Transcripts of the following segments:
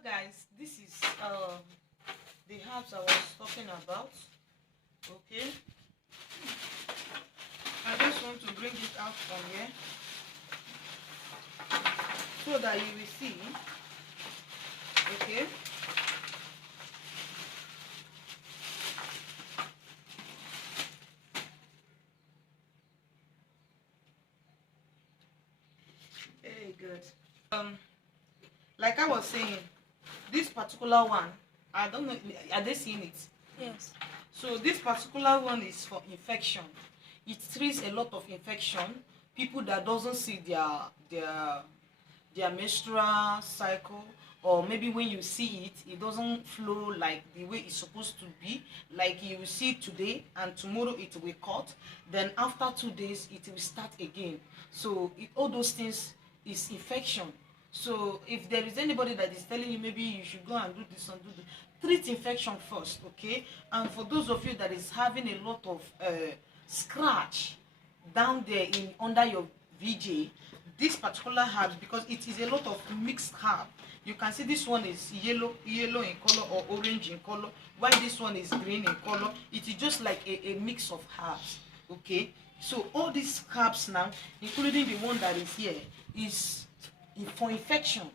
Hello guys, this is the herbs I was talking about. Okay, I just want to bring it out from here so that you will see. Okay, very good. Like I was saying, this particular one, I don't know, are they seeing it? Yes. So this particular one is for infection. It treats a lot of infection. People that doesn't see their menstrual cycle, or maybe when you see it, it doesn't flow like the way it's supposed to be. Like you will see today and tomorrow it will cut. Then after 2 days it will start again. So all those things is infection. So if there is anybody that is telling you maybe you should go and do this and do this, treat infection first, okay? And for those of you that is having a lot of scratch down there in under your VJ, this particular herbs, because it is a lot of mixed herb. You can see this one is yellow in color or orange in color, while this one is green in color. It is just like a mix of herbs, okay? So all these herbs now, including the one that is here, is for infection.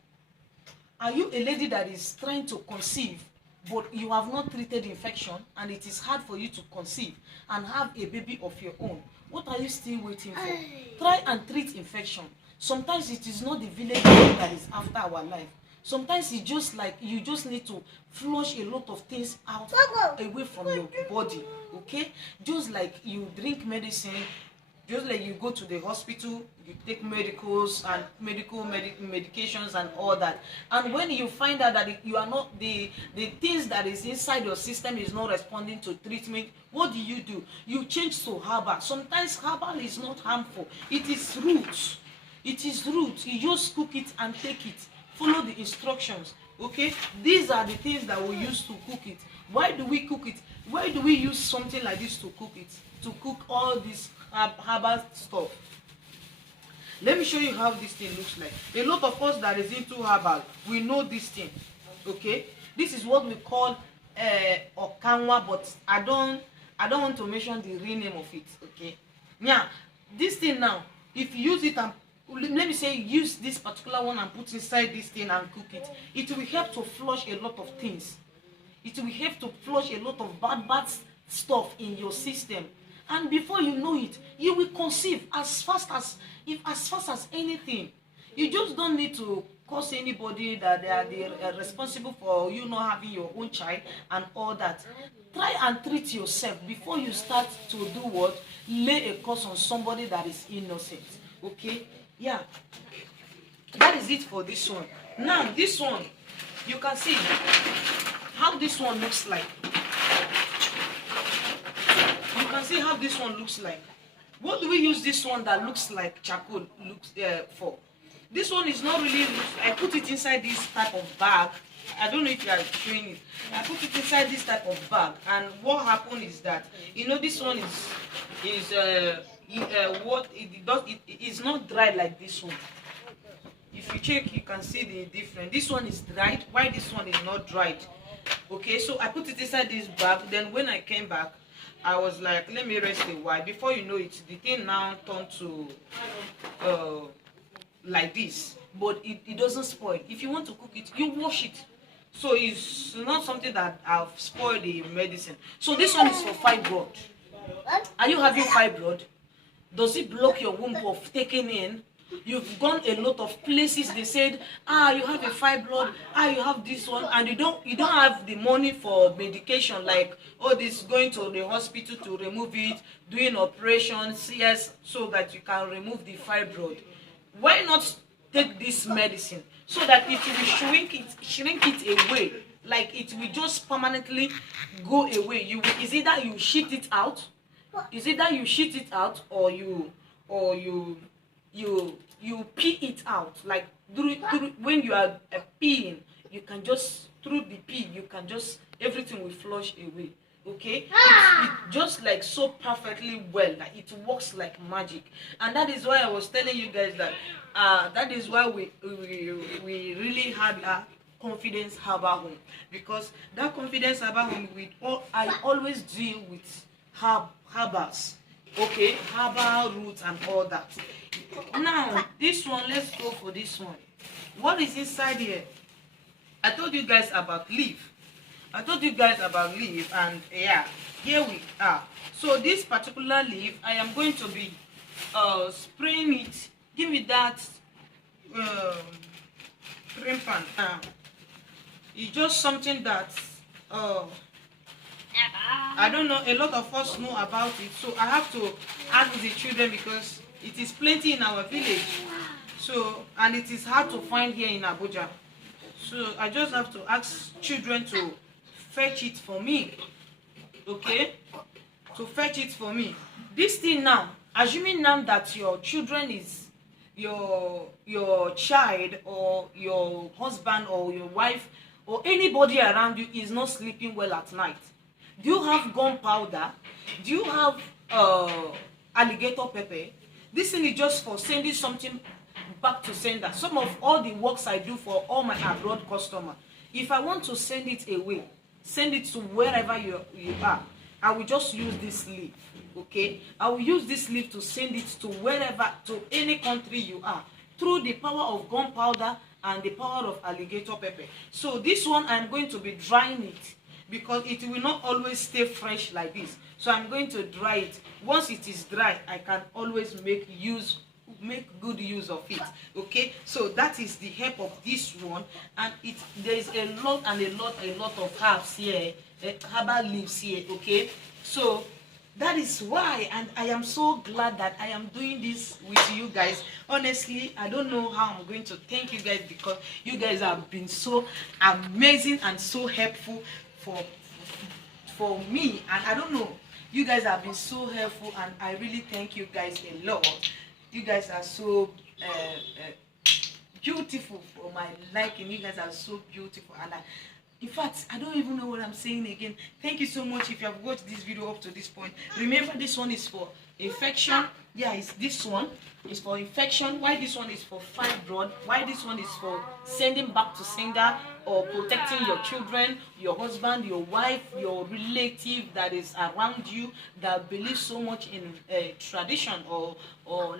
Are you a lady that is trying to conceive but you have not treated infection and it is hard for you to conceive and have a baby of your own? What are you still waiting for? Try and treat infection. Sometimes it is not the village that is after our life. Sometimes it's just like you just need to flush a lot of things out away from your body, okay? Just like you drink medicine, just like you go to the hospital, you take medicals and medications and all that, and when you find out that you are not the things that is inside your system is not responding to treatment, what do? You change to herbal. Sometimes herbal is not harmful. It is roots. You just cook it and take it. Follow the instructions, okay? These are the things that we use to cook it. Why do we cook it? Why do we use something like this to cook it? To cook all this herbal stuff. Let me show you how this thing looks like. A lot of us that is into herbal, we know this thing, okay? This is what we call okanwa, but I don't want to mention the real name of it, okay? Now this thing now, if you use it and let me say use this particular one and put inside this thing and cook it, it will help to flush a lot of things. It will help to flush a lot of bad stuff in your system, and before you know it, you will conceive as fast as anything. You just don't need to cause anybody that they are responsible for you not having your own child and all that. Try and treat yourself before you start to do what? Lay a curse on somebody that is innocent, okay? Yeah, that is it for this one. Now this one, you can see how this one looks like. You can see how this one looks like. What do we use this one that looks like charcoal for? This one is not really, I put it inside this type of bag. I don't know if you are showing it. I put it inside this type of bag, and what happened is that, you know, this one is not dry like this one. If you check, you can see the difference. This one is dried, while this one is not dried. Okay, so I put it inside this bag. Then when I came back, I was like, let me rest a while. Before you know it, the thing now turned to like this. But it doesn't spoil. If you want to cook it, you wash it. So it's not something that I've spoiled the medicine. So this one is for fibroid. Are you having fibroid? Does it block your womb of taking in? You've gone a lot of places. They said, you have a fibroid, you have this one, and you don't have the money for medication, like all this going to the hospital to remove it, doing operations, yes, so that you can remove the fibroid. Why not take this medicine so that it will shrink it away, like it will just permanently go away? Is either you shit it out, or you pee it out. Like through when you are peeing, you can just through the pee, you can just everything will flush away. Okay, it just like so perfectly well that it works like magic. And that is why I was telling you guys that that is why we really had Confidence Herbal Home, because that Confidence Herbal Home, I always deal with herbals, okay, herbal roots and all that. Now this one, let's go for this one. What is inside here? I told you guys about leaf. And yeah, here we are. So this particular leaf, I am going to be spraying it. Give me that spraying pan. It's just something that I don't know, a lot of us know about it, so I have to ask the children because it is plenty in our village. So, and it is hard to find here in Abuja. So I just have to ask children to fetch it for me, okay, to fetch it for me. This thing now, assuming now that your children is your child or your husband or your wife or anybody around you is not sleeping well at night, do you have gunpowder? Do you have alligator pepper? This thing is just for sending something back to sender. Some of all the works I do for all my abroad customers, if I want to send it away, send it to wherever you are, I will just use this leaf, okay? I will use this leaf to send it to wherever, to any country you are, through the power of gunpowder and the power of alligator pepper. So this one, I'm going to be drying it because it will not always stay fresh like this. So I'm going to dry it. Once it is dry, I can always make good use of it, okay? So that is the help of this one, and there is a lot of herbs here, herbal leaves here, okay? So that is why, and I am so glad that I am doing this with you guys. Honestly, I don't know how I'm going to thank you guys, because you guys have been so amazing and so helpful for me, and I don't know, you guys have been so helpful, and I really thank you guys a lot. You guys are so beautiful for my liking. You guys are so beautiful, and in fact, I don't even know what I'm saying again. Thank you so much if you have watched this video up to this point. Remember, this one is for infection. Yeah, this one is for infection. Why this one is for fibroid? Why this one is for sending back to sender or protecting your children, your husband, your wife, your relative that is around you that believes so much in tradition, or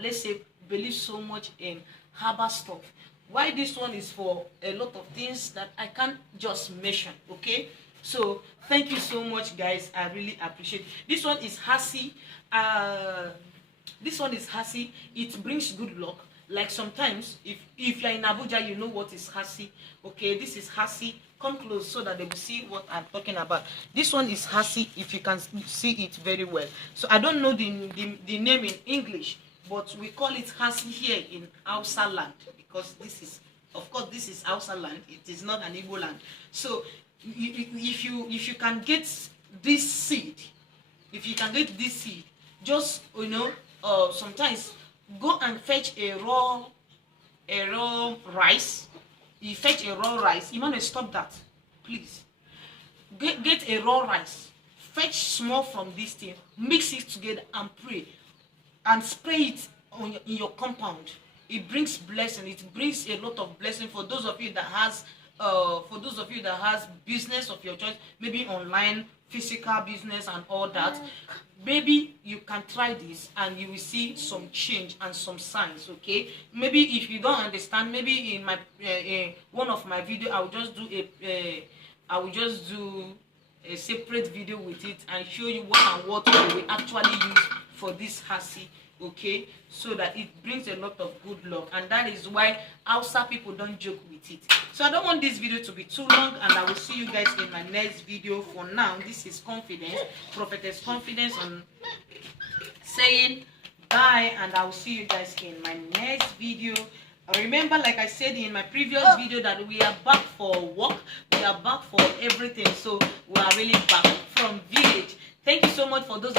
let's say believes so much in herbal stuff. Why this one is for a lot of things that I can't just mention, okay? So thank you so much, guys. I really appreciate it. This one is Hasi. This one is Hasi. It brings good luck. Like sometimes, if you're in Abuja, you know what is Hasi. Okay, this is Hasi. Come close so that they will see what I'm talking about. This one is Hasi, if you can see it very well. So I don't know the name in English, but we call it Hasi here in Hausa land, because this is, of course, this is Hausa land. It is not an Igbo land. So if you can get this seed, just, you know, sometimes go and fetch a raw rice. You fetch a raw rice. You want to stop that, please. Get a raw rice. Fetch small from this thing. Mix it together and pray, and spray it in your compound. It brings blessing. It brings a lot of blessing for those of you that has business of your choice, maybe online, physical business and all that. Maybe you can try this and you will see some change and some signs, okay? Maybe if you don't understand, maybe in my one of my video, I will just do a separate video with it and show you what we actually use for this Hasi, okay? So that it brings a lot of good luck, and that is why Hausa people don't joke with it. So I don't want this video to be too long, and I will see you guys in my next video. For now, this is Confidence, Prophetess Confidence, on saying bye, and I will see you guys in my next video. Remember, like I said in my previous video, that we are back for work, we are back for everything. So we are really back from village. Thank you so much for those